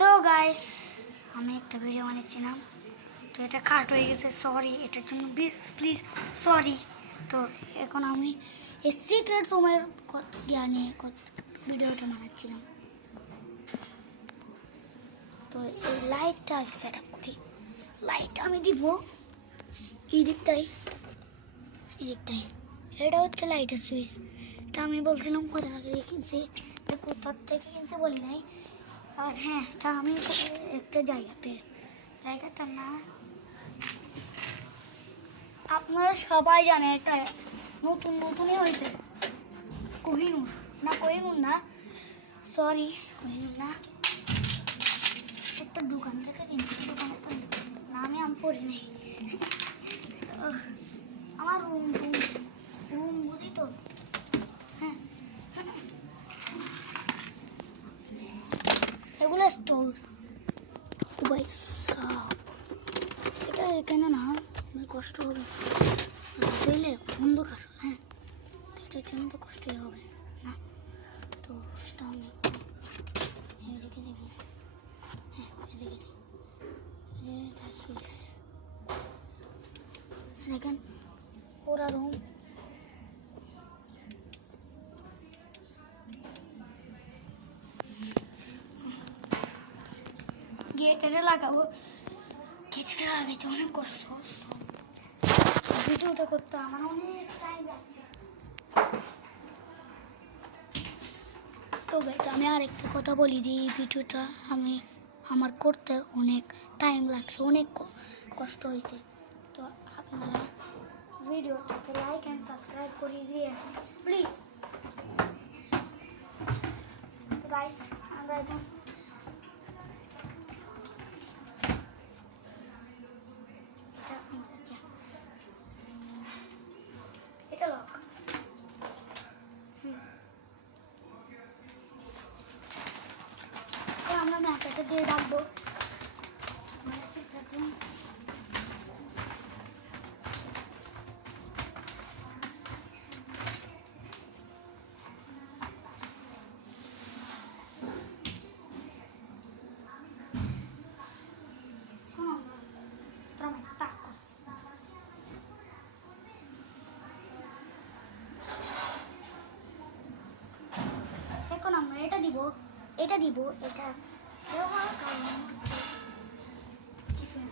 তো গাইস আমি একটা ভিডিও বানিয়েছিলাম, তো এটা কাট হয়ে গেছে, সরি এটার জন্য প্লিজ সরি। তো এখন আমি এই সিক্রেট রুমের জ্ঞানে ভিডিওটা বানাচ্ছিলাম। তো এই লাইটটা আগে সেট আপ করি। লাইট আমি দিব এই দিকটাই, এটা হচ্ছে লাইটের সুইচ। এটা আমি বলছিলাম কোথা থেকে কিনছি, কোথা থেকে কিনছি বলি নাই। আর হ্যাঁ, এটা আমি একটা জায়গাটার না আপনারা সবাই জানেন, এটা নতুনই হয়েছে। কোহিনুর না, সরি কোহিনুর না, একটা দোকান থেকে কিনছি। দোকানের নামে আমি পড়ি নাই। আমার রুম বুঝি তো, হ্যাঁ এগুলো স্টোর। এটা এখানে না কষ্ট হবে, বুঝলে অন্ধকার। হ্যাঁ, এটার জন্য তো কষ্টই হবে না। তো সেটা আমি এদিকে দেবো। হ্যাঁ এদিকে দেখেন ওরা রুম। গেটটা লাগাবো, গেটটা লাগাইতে অনেক কষ্ট। ভিডিওটা করতে আমার অনেক টাইম লাগছে। তো গাইস আমি আর একটা কথা বলি যে এই ভিডিওটা আমার করতে অনেক টাইম লাগছে, অনেক কষ্ট হয়েছে। তো আপনারা ভিডিওটাকে লাইক অ্যান্ড সাবস্ক্রাইব করে দিয়ে প্লিজ। তো গাইস আমরা এখন এটা লক। আমরা ম্যাকাটা দিয়ে ডাকবো। এখন আমরা এটা দিব এটা দেওয়ার কারণ কিছু না,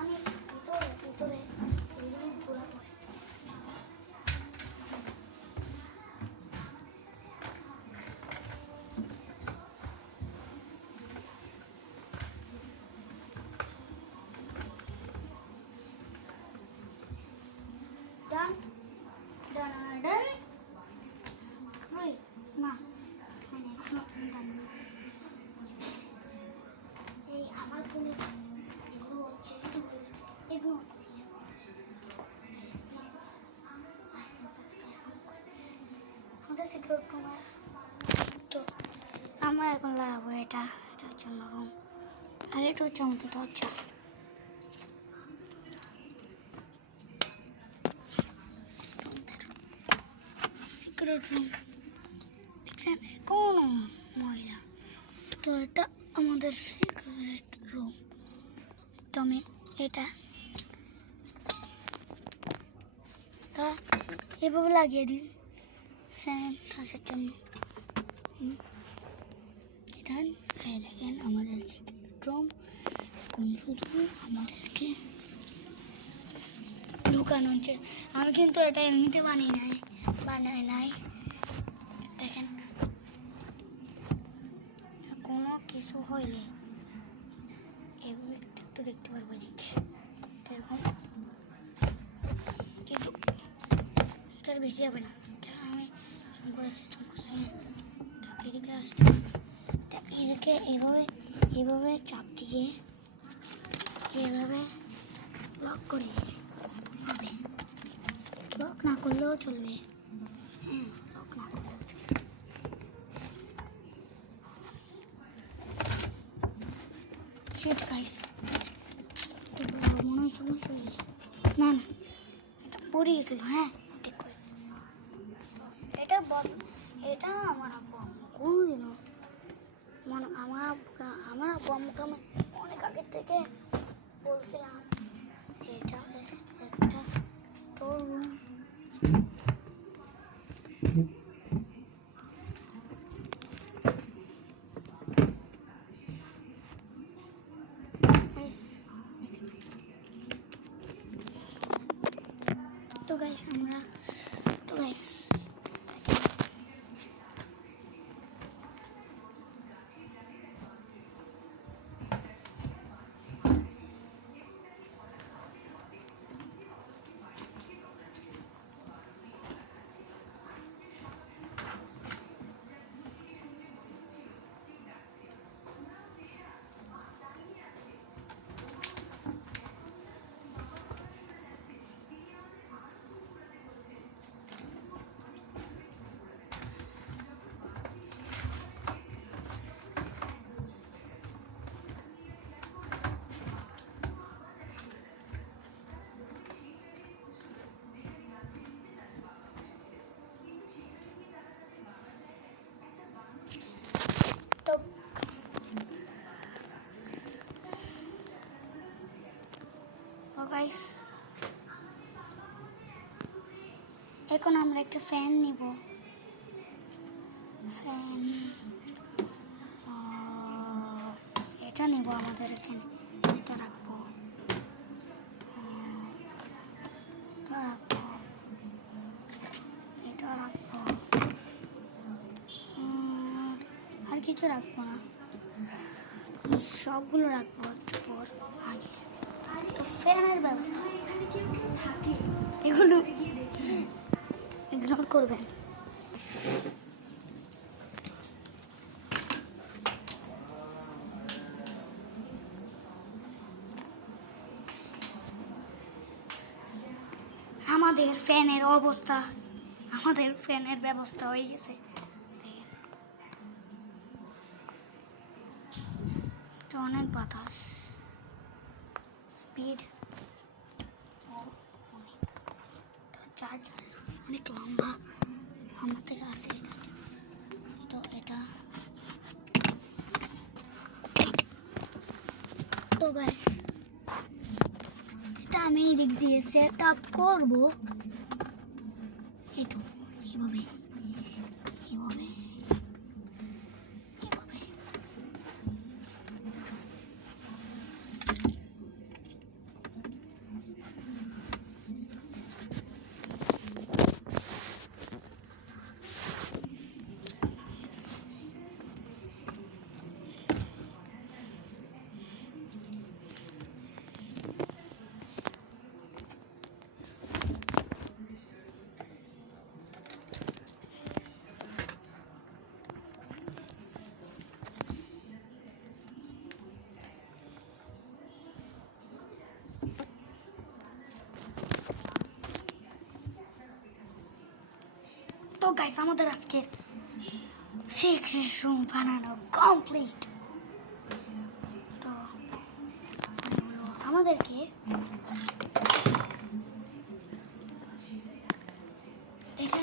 আমি ভিতরে পুরা পড়ে ডান মা এই আওয়াজগুলো হচ্ছে এগুলো আমাদের সিক্রেট রুমে। তো আমরা এখন লাগাবো এটা হচ্ছে আমার রুম, আর এটা হচ্ছে আমাদের দরজা। সিক্রেট রুম দেখছেন কোন ময়লা। তো এটা আমাদের সিক্রেট রুম। তো আমি এটা এভাবে লাগিয়ে দিই শ্বাসের জন্য। এটা দেখেন আমাদের সিক্রেট রুম। এখন শুধু আমাদেরকে লুকানো হচ্ছে। আমি কিন্তু এটা এমনিতে বানাই নাই। দেখেন কোনো কিছু হইলে এভাবে একটু দেখতে পারবো এদিকে এরকম, কিন্তু এটার বেশি যাবে না। আমি সিস্টেম করছি এদিকে আসতে এদিকে এভাবে চাপ দিয়ে এভাবে লক করে হবে। লক না করলেও চলবে, হ্যাঁ লক না করলেও চলবে। শিট গাইস, মনে হয় সমস্যা হয়ে গেছে। না এটা পড়ে গেছিল। হ্যাঁ ঠিক করে এটা আমার আব্বু কোনোদিনও আমার আব্বু আম্মুকে আমি অনেক আগের থেকে বলছিলাম যে এটা একটা স্টোর রুম। তো গাইস গাইস এখন আমরা একটা ফ্যান নিব। ফ্যান এটা নিব, আমাদের এখানে এটা রাখবো, এটা রাখবো, আর কিছু রাখবো না, সবগুলো রাখবো একটু পর আগে। তো ফ্যানের ব্যবস্থা এগুলো ইগনোর করবেন। আমাদের ফ্যানের ব্যবস্থা হয়ে গেছে। তো অনেক বাতাস, স্পিড অনেক, চার্জার অনেক লম্বা আমার থেকে আসে। তো এটা তো গাইস এটা আমি এদিক দিয়ে সেট আপ করবো, এই তো এইভাবে এইভাবে এইভাবে। তো গাইস আমাদের আজকের সিক্রেট রুম বানানো কমপ্লিট। তো আমাদেরকে এটা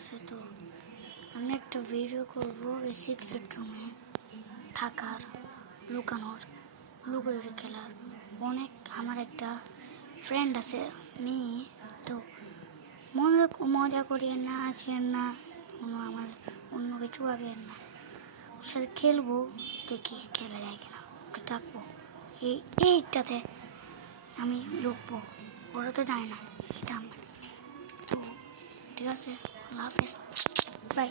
করছে। তো আমি একটা ভিডিও করব এই সিক্রেট রুমে থাকার, লুকোচুরি খেলার। অনেক আমার একটা ফ্রেন্ড আছে মেয়ে, তো মজা করিয়ে না, আসেন না, আমার অন্য কিছু ভাবেন না, ওর সাথে খেলবো, দেখি খেলা যায় কিনা, ওকে ডাকবো। এইটাতে আমি লুকবো, ওরা তো যায় না, এটা আমার। তো ঠিক আছে, আল্লাহ হাফেজ, বাই।